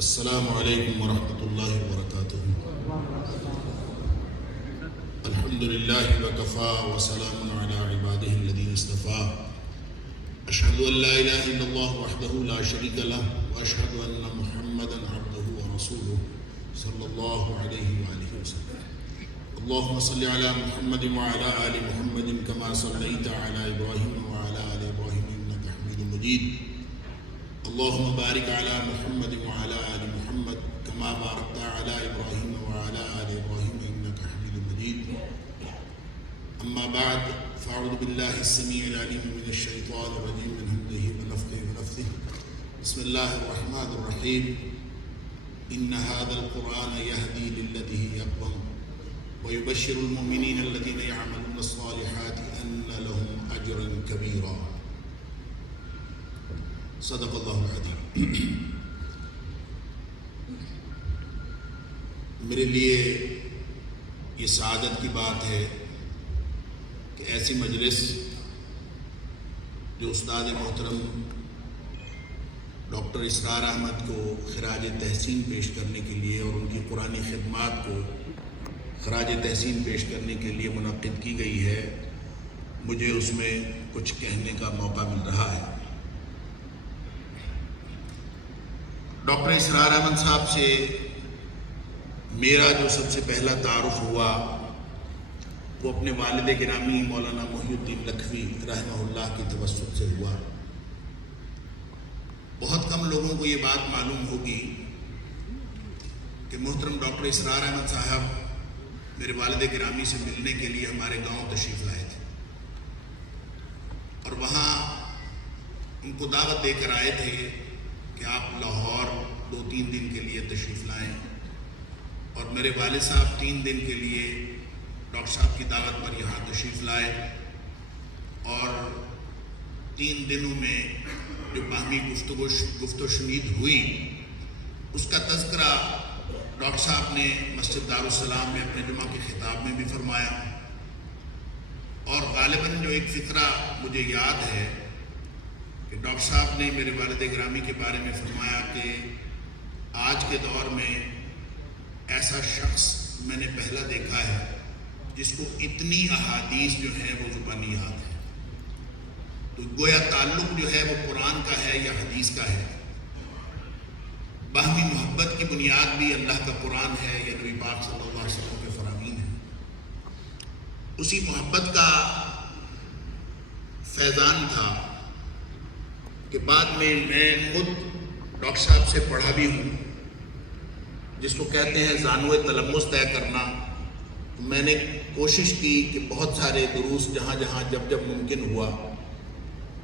السلام علیکم ورحمۃ اللہ وبرکاتہ۔ الحمد للہ وکفیٰ وسلام علی عبادہ الذین اصطفیٰ۔ اشہد ان لا الہ الا اللہ وحدہ لا شریک لہ واشہد ان محمدا عبدہ ورسولہ صلی اللہ علیہ وآلہ وسلم۔ اللہم صلی علی محمد وعلی آل محمد کما صلیت علی ابراہیم وعلی آل ابراہیم انک حمید مجید۔ اللہم بارک علی محمد وعلی آل محمد کما بارکت علی ابراہیم وعلی آل ابراہیم انک حمید مجید۔ اما بعد فاعوذ باللہ السمیع العلیم من الشیطان الرجیم من ہمزہ ونفخہ ونفثہ۔ بسم اللہ الرحمن الرحیم۔ ان ھذا القرآن یہدی للتی ہی اقوم ویبشر المؤمنین الذین یعملون الصالحات ان لهم اجرا کبیرا۔ صدق اللہ العظیم۔ میرے لیے یہ سعادت کی بات ہے کہ ایسی مجلس جو استاد محترم ڈاکٹر اسرار احمد کو خراج تحسین پیش کرنے کے لیے اور ان کی قرآنی خدمات کو خراج تحسین پیش کرنے کے لیے منعقد کی گئی ہے، مجھے اس میں کچھ کہنے کا موقع مل رہا ہے۔ ڈاکٹر اسرار احمد صاحب سے میرا جو سب سے پہلا تعارف ہوا وہ اپنے والد گرامی مولانا محی الدین لکھوی رحمہ اللہ کی توسط سے ہوا۔ بہت کم لوگوں کو یہ بات معلوم ہوگی کہ محترم ڈاکٹر اسرار احمد صاحب میرے والد گرامی سے ملنے کے لیے ہمارے گاؤں تشریف لائے تھے اور وہاں ان کو دعوت دے کر آئے تھے کہ آپ لاہور 2-3 دن کے لیے تشریف لائیں، اور میرے والد صاحب 3 دن کے لیے ڈاکٹر صاحب کی دعوت پر یہاں تشریف لائے، اور 3 دنوں میں جو باہمی گفت و شنید ہوئی اس کا تذکرہ ڈاکٹر صاحب نے مسجد دارالسلام میں اپنے جمعہ کے خطاب میں بھی فرمایا، اور غالباً جو ایک فقرہ مجھے یاد ہے کہ ڈاکٹر صاحب نے میرے والد گرامی کے بارے میں فرمایا کہ آج کے دور میں ایسا شخص میں نے پہلا دیکھا ہے جس کو اتنی احادیث جو ہیں وہ زبانی یاد ہے۔ تو گویا تعلق جو ہے وہ قرآن کا ہے یا حدیث کا ہے۔ باہمی محبت کی بنیاد بھی اللہ کا قرآن ہے یا نبی پاک صلی اللہ علیہ وسلم کے فرامین ہیں۔ اسی محبت کا فیضان تھا کہ بعد میں خود ڈاکٹر صاحب سے پڑھا بھی ہوں، جس کو کہتے ہیں زانو تلمس طے کرنا۔ تو میں نے کوشش کی کہ بہت سارے دروس جہاں جہاں جب جب ممکن ہوا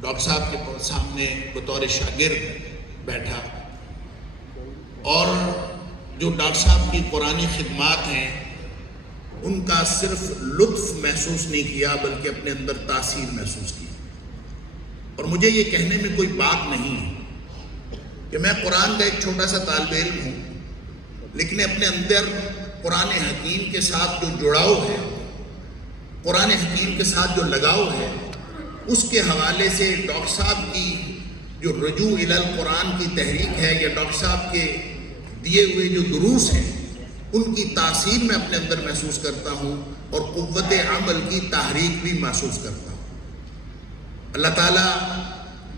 ڈاکٹر صاحب کے سامنے بطور شاگرد بیٹھا، اور جو ڈاکٹر صاحب کی قرآنی خدمات ہیں ان کا صرف لطف محسوس نہیں کیا بلکہ اپنے اندر تاثیر محسوس کی۔ اور مجھے یہ کہنے میں کوئی بات نہیں ہے کہ میں قرآن کا ایک چھوٹا سا طالب علم ہوں، لیکن اپنے اندر قرآن حکیم کے ساتھ جو جڑاؤ ہے، قرآن حکیم کے ساتھ جو لگاؤ ہے، اس کے حوالے سے ڈاکٹر صاحب کی جو رجوع الی القرآن کی تحریک ہے یا ڈاکٹر صاحب کے دیے ہوئے جو دروس ہیں ان کی تاثیر میں اپنے اندر محسوس کرتا ہوں، اور قوت عمل کی تحریک بھی محسوس کرتا ہوں۔ اللہ تعالیٰ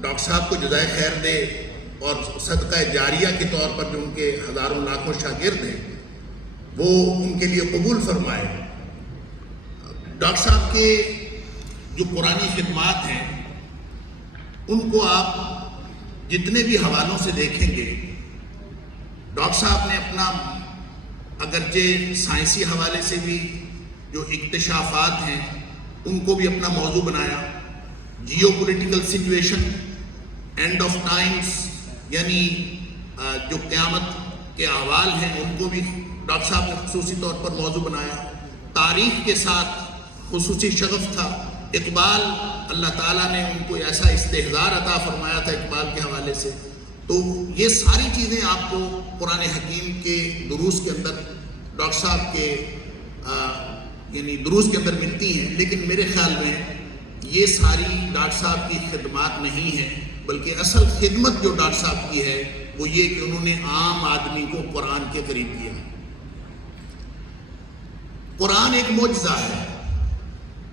ڈاکٹر صاحب کو جزائے خیر دے، اور صدقہ جاریہ کے طور پر جو ان کے ہزاروں لاکھوں شاگرد ہیں وہ ان کے لیے قبول فرمائے۔ ڈاکٹر صاحب کے جو قرآنی خدمات ہیں ان کو آپ جتنے بھی حوالوں سے دیکھیں گے، ڈاکٹر صاحب نے اپنا اگرچہ سائنسی حوالے سے بھی جو اکتشافات ہیں ان کو بھی اپنا موضوع بنایا، geopolitical situation, end of times یعنی جو قیامت کے احوال ہیں ان کو بھی ڈاکٹر صاحب نے خصوصی طور پر موضوع بنایا۔ تاریخ کے ساتھ خصوصی شغف تھا۔ اقبال، اللہ تعالیٰ نے ان کو ایسا استحضار عطا فرمایا تھا اقبال کے حوالے سے۔ تو یہ ساری چیزیں آپ کو قرآن حکیم کے دروس کے اندر ڈاکٹر صاحب کے یعنی دروس کے اندر ملتی ہیں، لیکن میرے خیال میں یہ ساری ڈاکٹر صاحب کی خدمات نہیں ہیں، بلکہ اصل خدمت جو ڈاکٹر صاحب کی ہے وہ یہ کہ انہوں نے عام آدمی کو قرآن کے قریب کیا۔ قرآن ایک معجزہ ہے۔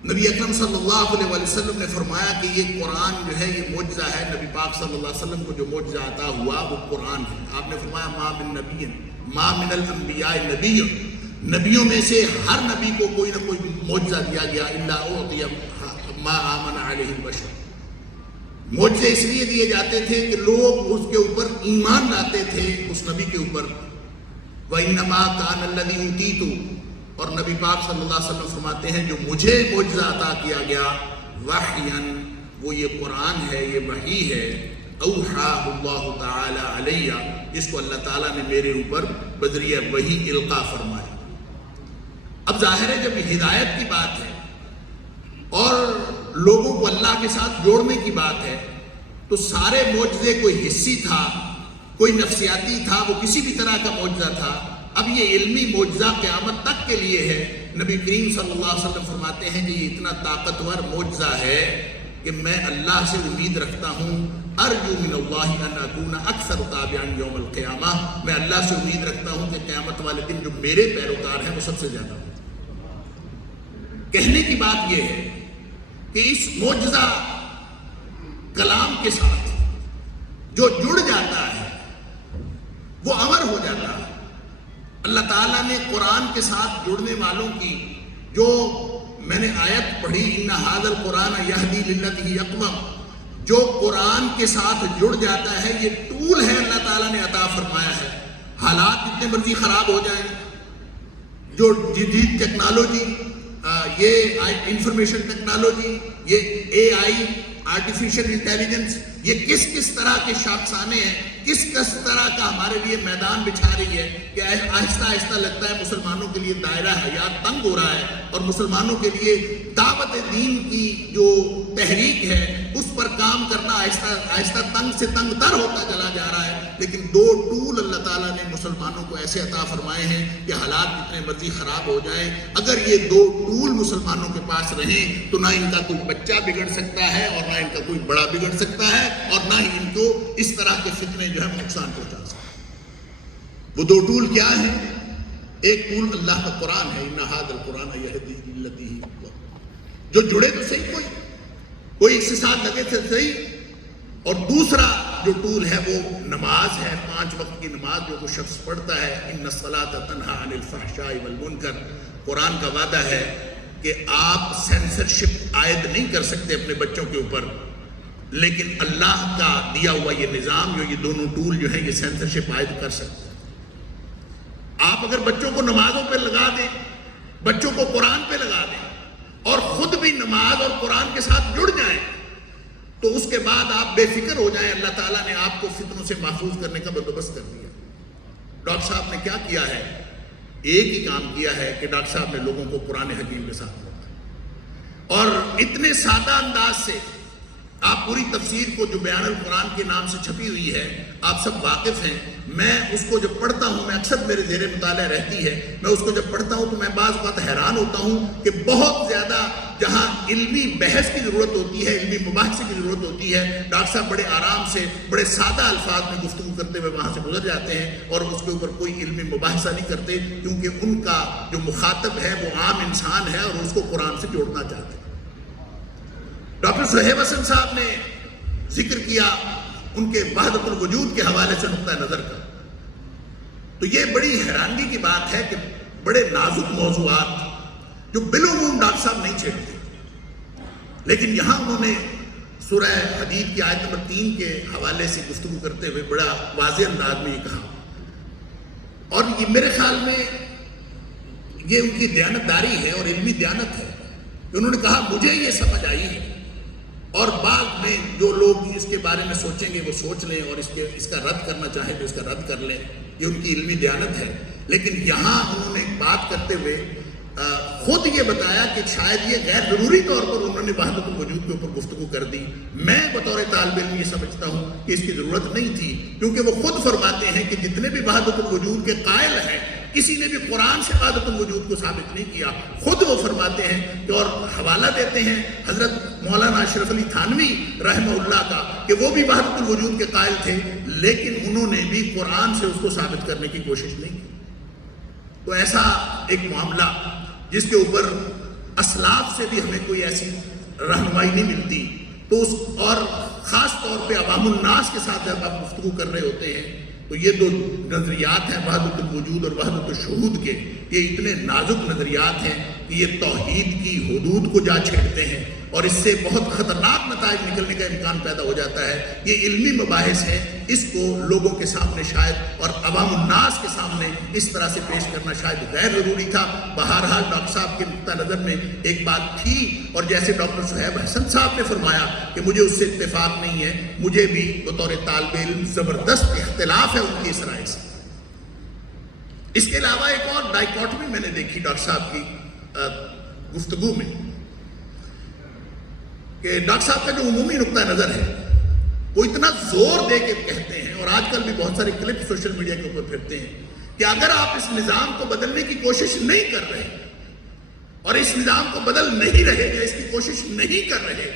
نبی اکرم صلی اللہ علیہ وسلم نے فرمایا کہ یہ قرآن جو ہے یہ معجزہ ہے۔ نبی پاک صلی اللہ علیہ وسلم کو جو معجزہ عطا ہوا وہ قرآن ہے۔ آپ نے فرمایا ما من الانبیاء نبی، نبیوں میں سے ہر نبی کو کوئی نہ کوئی معجزہ دیا گیا، الا اعطی ما آمن علیہ البشر۔ معجزے اس لیے دیے جاتے تھے کہ لوگ اس کے اوپر ایمان لاتے تھے، اس نبی کے اوپر۔ وَإِنَّمَا كَانَ الَّذِي أُوتِيتُ، اور نبی پاک صلی اللہ علیہ وسلم فرماتے ہیں جو مجھے معجزہ عطا کیا گیا، وحیاً، وہ یہ قرآن ہے، یہ وحی ہے، اوحاہ اللہ تعالی علیہ، جس کو اللہ تعالیٰ نے میرے اوپر بذریعہ وحی القا فرمایا۔ اب ظاہر ہے جب ہدایت کی بات ہے اور لوگوں کو اللہ کے ساتھ جوڑنے کی بات ہے تو سارے معجزے کوئی حصی تھا، کوئی نفسیاتی تھا، وہ کسی بھی طرح کا معجزہ تھا۔ اب یہ علمی معجزہ قیامت تک کے لیے ہے۔ نبی کریم صلی اللہ علیہ وسلم فرماتے ہیں کہ یہ اتنا طاقتور معجزہ ہے کہ میں اللہ سے امید رکھتا ہوں، ارجو من اللہ ان اکون اکثر تابعا یوم القیامہ، میں اللہ سے امید رکھتا ہوں کہ قیامت والے دن جو میرے پیروکار ہیں وہ سب سے زیادہ ہوں۔ کہنے کی بات یہ ہے کہ اس معجزہ کلام کے ساتھ جو جڑ جاتا ہے وہ امر ہو جاتا ہے۔ اللہ تعالیٰ نے قرآن کے ساتھ جڑنے والوں کی جو میں نے آیت پڑھی، ان ھذا القرآن یہدی للتی ہی اقوم، جو قرآن کے ساتھ جڑ جاتا ہے یہ ٹول ہے اللہ تعالیٰ نے عطا فرمایا ہے۔ حالات جتنے مرضی خراب ہو جائیں، جو جدید ٹیکنالوجی، یہ انفارمیشن ٹیکنالوجی، یہ اے آئی، آرٹیفیشل انٹیلیجنس، یہ کس طرح کے شاخسانے ہیں، کس طرح کا ہمارے لیے میدان بچھا رہی ہے کہ آہستہ آہستہ لگتا ہے مسلمانوں کے لیے دائرہ حیات تنگ ہو رہا ہے، اور مسلمانوں کے لیے دعوت دین کی جو تحریک ہے اس پر کام کرنا آہستہ آہستہ تنگ سے تنگ تر ہوتا چلا جا رہا ہے۔ لیکن دو ٹول اللہ تعالیٰ نے مسلمانوں کو ایسے عطا فرمائے ہیں کہ حالات جتنے مرضی خراب ہو جائیں، اگر یہ دو ٹول مسلمانوں کے پاس رہیں تو نہ ان کا کوئی بچہ بگڑ سکتا ہے اور نہ ان کا کوئی بڑا بگڑ سکتا ہے، اور نہ ہی ان کو اس طرح کے فتنے جو ہے نقصان پہنچا سکتے۔ وہ دو ٹول کیا ہیں؟ ایک ٹول اللہ کا قرآن ہے، ان ھذا القرآن یہدی للتی ہی اقوم، جو جڑے تو صحیح، کوئی اس کے ساتھ لگے تھے صحیح۔ اور دوسرا جو ٹول ہے وہ نماز ہے، 5 وقت کی نماز جو کوئی شخص پڑھتا ہے، ان الصلاۃ تنہی عن الفحشاء والمنکر، قرآن کا وعدہ ہے کہ آپ سینسرشپ عائد نہیں کر سکتے اپنے بچوں کے اوپر، لیکن اللہ کا دیا ہوا یہ نظام جو یہ دونوں ٹول جو ہیں یہ سینسرشپ عائد کر سکتے ہیں۔ آپ اگر بچوں کو نمازوں پہ لگا دیں، بچوں کو قرآن پہ لگا دیں اور خود بھی نماز اور قرآن کے ساتھ جڑ جائیں تو اس کے بعد آپ بے فکر ہو جائیں، اللہ تعالیٰ نے آپ کو فتنوں سے محفوظ کرنے کا بندوبست کر دیا۔ ڈاکٹر صاحب نے کیا کیا ہے؟ ایک ہی کام کیا ہے کہ ڈاکٹر صاحب نے لوگوں کو قرآن حکیم کے ساتھ جوڑا، اور اتنے سادہ انداز سے آپ پوری تفسیر کو جو بیان القرآن کے نام سے چھپی ہوئی ہے آپ سب واقف ہیں۔ میں اس کو جب پڑھتا ہوں، میں اکثر میرے زیر مطالعہ رہتی ہے، میں اس کو جب پڑھتا ہوں تو میں بعض اوقات حیران ہوتا ہوں کہ بہت زیادہ جہاں علمی بحث کی ضرورت ہوتی ہے، علمی مباحثے کی ضرورت ہوتی ہے، ڈاکٹر صاحب بڑے آرام سے بڑے سادہ الفاظ میں گفتگو کرتے ہوئے وہاں سے گزر جاتے ہیں اور اس کے اوپر کوئی علمی مباحثہ نہیں کرتے، کیونکہ ان کا جو مخاطب ہے وہ عام انسان ہے اور اس کو قرآن سے جوڑنا چاہتے ہیں۔ ڈاکٹر صہیب حسن صاحب نے ذکر کیا ان کے وحدت الوجود کے حوالے سے نقطہ نظر کا، تو یہ بڑی حیرانگی کی بات ہے کہ بڑے نازک موضوعات جو بالعموم ڈاکٹر صاحب نہیں چھیڑتے، لیکن یہاں انہوں نے سورہ حدید کی آیت نمبر 3 کے حوالے سے گفتگو کرتے ہوئے بڑا واضح انداز میں یہ کہا، اور یہ میرے خیال میں یہ ان کی دیانتداری ہے اور علمی دیانت ہے کہ انہوں نے کہا مجھے یہ سمجھ آئی ہے، اور بعد میں جو لوگ اس کے بارے میں سوچیں گے وہ سوچ لیں، اور اس کا رد کرنا چاہیں تو اس کا رد کر لیں، یہ ان کی علمی دیانت ہے۔ لیکن یہاں انہوں نے بات کرتے ہوئے خود یہ بتایا کہ شاید یہ غیر ضروری طور پر انہوں نے وحدت الوجود کے اوپر گفتگو کر دی۔ میں بطور طالب علم یہ سمجھتا ہوں کہ اس کی ضرورت نہیں تھی، کیونکہ وہ خود فرماتے ہیں کہ جتنے بھی وحدت الوجود کے قائل ہیں کسی نے بھی قرآن سے وحدت الوجود کو ثابت نہیں کیا. خود وہ فرماتے ہیں کہ اور حوالہ دیتے ہیں حضرت مولانا اشرف علی تھانوی رحمہ اللہ کا کہ وہ بھی وحدت الوجود کے قائل تھے، لیکن انہوں نے بھی قرآن سے اس کو ثابت کرنے کی کوشش نہیں کی. تو ایسا ایک معاملہ جس کے اوپر اسلاف سے بھی ہمیں کوئی ایسی رہنمائی نہیں ملتی، تو اس اور خاص طور پہ عوام الناس کے ساتھ جب آپ گفتگو کر رہے ہوتے ہیں تو یہ دو نظریات ہیں وحدت الوجود اور وحدت الشہود کے، یہ اتنے نازک نظریات ہیں کہ یہ توحید کی حدود کو جا چھیڑتے ہیں اور اس سے بہت خطرناک نتائج نکلنے کا امکان پیدا ہو جاتا ہے. یہ علمی مباحث ہیں، اس کو لوگوں کے سامنے شاید اور عوام الناس کے سامنے اس طرح سے پیش کرنا شاید غیر ضروری تھا. بہرحال ڈاکٹر صاحب کے نقطہ نظر میں ایک بات تھی، اور جیسے ڈاکٹر شعیب حسن صاحب نے فرمایا کہ مجھے اس سے اتفاق نہیں ہے، مجھے بھی بطور طالب علم زبردست اختلاف ہے ان کی اس رائے سے. اس کے علاوہ ایک اور ڈائیکاٹمی میں نے دیکھی ڈاکٹر صاحب کی گفتگو میں کہ ڈاکٹر صاحب کا جو عمومی نقطہ نظر ہے وہ اتنا زور دے کے کہتے ہیں، اور آج کل بھی بہت سارے کلپ سوشل میڈیا کے اوپر پھرتے ہیں کہ اگر آپ اس نظام کو بدلنے کی کوشش نہیں کر رہے اور اس نظام کو بدل نہیں رہے یا اس کی کوشش نہیں کر رہے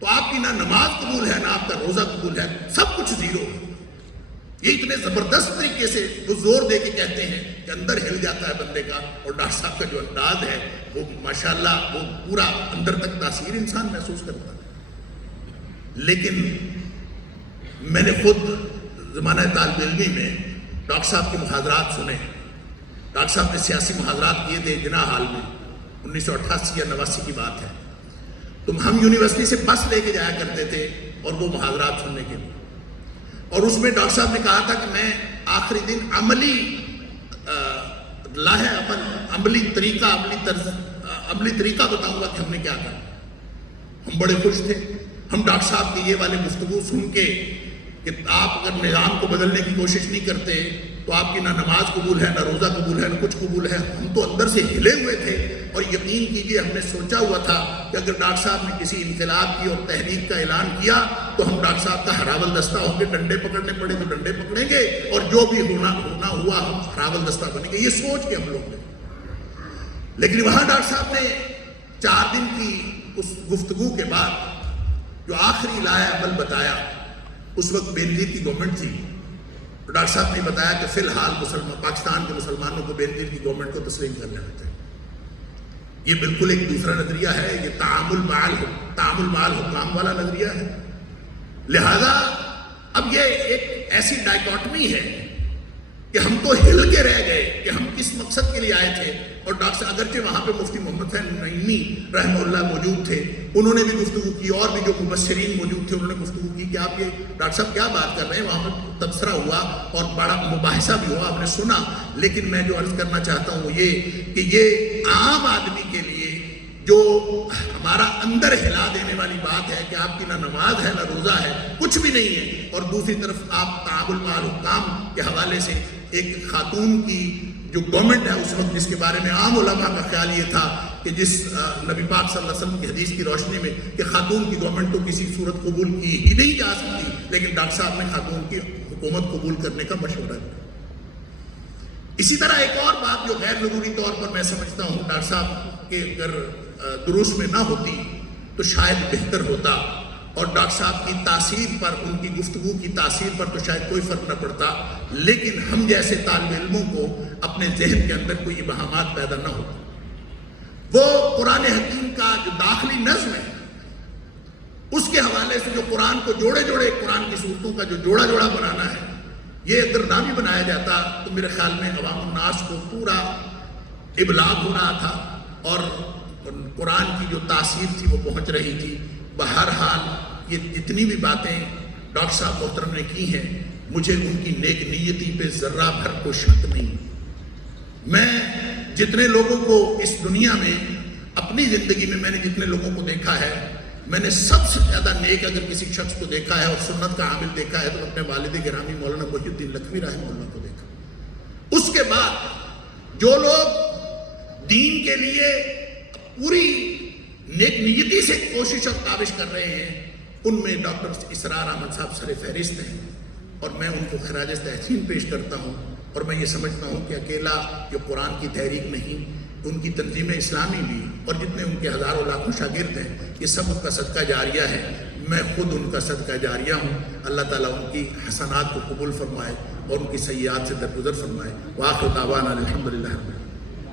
تو آپ کی نہ نماز قبول ہے، نہ آپ کا روزہ قبول ہے، سب کچھ زیرو ہے. یہ اتنے زبردست طریقے سے وہ زور دے کے کہتے ہیں کہ اندر ہل جاتا ہے بندے کا. اور ڈاکٹر صاحب کا جو انداز ہے وہ ماشاءاللہ وہ پورا اندر تک تاثیر انسان محسوس کرتا ہے. لیکن میں نے خود زمانہ طالب علمی میں ڈاکٹر صاحب کے محاضرات سنے. ڈاکٹر صاحب نے سیاسی محاضرات کیے تھے جناح ہال میں 1988 یا 89 کی بات ہے. تو ہم یونیورسٹی سے بس لے کے جایا کرتے تھے اور وہ محاضرات سننے کے لیے، اور اس میں ڈاکٹر صاحب نے کہا تھا کہ میں آخری دن عملی عملی طریقہ بتاؤں گا کہ ہم نے کیا کرنا. ہم بڑے خوش تھے. ہم ڈاکٹر صاحب کی یہ والے گفتگو سن کے کہ آپ اگر نظام کو بدلنے کی کوشش نہیں کرتے تو آپ کی نہ نماز قبول ہے، نہ روزہ قبول ہے، نہ کچھ قبول ہے، ہم تو اندر سے ہلے ہوئے تھے. اور یقین کیجئے ہم نے سوچا ہوا تھا کہ اگر ڈاکٹر صاحب نے کسی انقلاب کی اور تحریک کا اعلان کیا تو ہم ڈاکٹر صاحب کا ہراول دستہ ہوں گے، ڈنڈے پکڑنے پڑے تو ڈنڈے پکڑیں گے، اور جو بھی ہونا ہوا ہم ہراول دستہ بنیں گے. یہ سوچ کے ہم لوگ نے، لیکن وہاں ڈاکٹر صاحب نے 4 دن کی اس گفتگو کے بعد جو آخری لائحہ عمل بتایا، اس وقت بینظیر کی گورنمنٹ تھی. ڈاکٹر صاحب نے بتایا کہ فی الحال پاکستان کے مسلمانوں کو بینظیر کی گورنمنٹ کو تسلیم کر لینا چاہیے. یہ بالکل ایک دوسرا نظریہ ہے. یہ تعامل مع الحکام والا نظریہ ہے. لہذا اب یہ ایک ایسی ڈائیکاٹمی ہے کہ ہم تو ہل کے رہ گئے کہ ہم کس مقصد کے لیے آئے تھے. اور ڈاکٹر صاحب اگرچہ وہاں پہ مفتی محمد حسین نعیمی رحمہ اللہ موجود تھے، انہوں نے بھی گفتگو کی، اور بھی جو مبشرین موجود تھے انہوں نے گفتگو کی کہ آپ یہ ڈاکٹر صاحب کیا بات کر رہے ہیں. وہاں پہ تبصرہ ہوا اور بڑا مباحثہ بھی ہوا، آپ نے سنا. لیکن میں جو عرض کرنا چاہتا ہوں وہ یہ کہ یہ عام آدمی کے لیے جو ہمارا اندر ہلا دینے والی بات ہے کہ آپ کی نہ نماز ہے، نہ روزہ ہے، کچھ بھی نہیں ہے، اور دوسری طرف آپ تعامل مع الحکام کے حوالے سے ایک خاتون کی جو گورنمنٹ ہے اس وقت، جس کے بارے میں عام علماء کا خیال یہ تھا کہ جس نبی پاک صلی اللہ علیہ وسلم کی حدیث کی روشنی میں کہ خاتون کی گورنمنٹ تو کسی صورت قبول کی ہی نہیں جا سکتی، لیکن ڈاکٹر صاحب نے خاتون کی حکومت قبول کرنے کا مشورہ دیا. اسی طرح ایک اور بات جو غیر ضروری طور پر میں سمجھتا ہوں ڈاکٹر صاحب کے اگر دروس میں نہ ہوتی تو شاید بہتر ہوتا، اور ڈاکٹر صاحب کی تاثیر پر، ان کی گفتگو کی تاثیر پر تو شاید کوئی فرق نہ پڑتا، لیکن ہم جیسے طالب علموں کو اپنے ذہن کے اندر کوئی ابہامات پیدا نہ ہوتے. وہ قرآن حکیم کا جو داخلی نظم ہے اس کے حوالے سے جو قرآن کو جوڑے قرآن کی صورتوں کا جو جوڑا بنانا ہے، یہ اگر نہ بھی بنایا جاتا تو میرے خیال میں عوام الناس کو پورا ابلاغ ہو رہا تھا اور قرآن کی جو تاثیر تھی وہ پہنچ رہی تھی. بہرحال یہ جتنی بھی باتیں ڈاکٹر صاحب محترم نے کی ہیں، مجھے ان کی نیک نیتی پہ ذرہ بھر کو شک نہیں. میں جتنے لوگوں کو اس دنیا میں اپنی زندگی میں نے جتنے لوگوں کو دیکھا ہے، میں نے سب سے زیادہ نیک اگر کسی شخص کو دیکھا ہے اور سنت کا عامل دیکھا ہے تو اپنے والد گرامی مولانا محی الدین لکھوی رحمہ اللہ کو دیکھا. اس کے بعد جو لوگ دین کے لیے پوری نیک نیتی سے کوشش اور کاوش کر رہے ہیں، ان میں ڈاکٹر اسرار احمد صاحب سر فہرست ہیں، اور میں ان کو خراج تحسین پیش کرتا ہوں اور میں یہ سمجھتا ہوں کہ اکیلا یہ قرآن کی تحریک نہیں، ان کی تنظیم اسلامی بھی اور جتنے ان کے ہزاروں لاکھوں شاگرد ہیں، یہ سب ان کا صدقہ جاریہ ہے۔ میں خود ان کا صدقہ جاریہ ہوں۔ اللہ تعالیٰ ان کی حسنات کو قبول فرمائے اور ان کی سیئات سے درگزر فرمائے۔ وآخر دعوانا الحمدللہ رب العالمین۔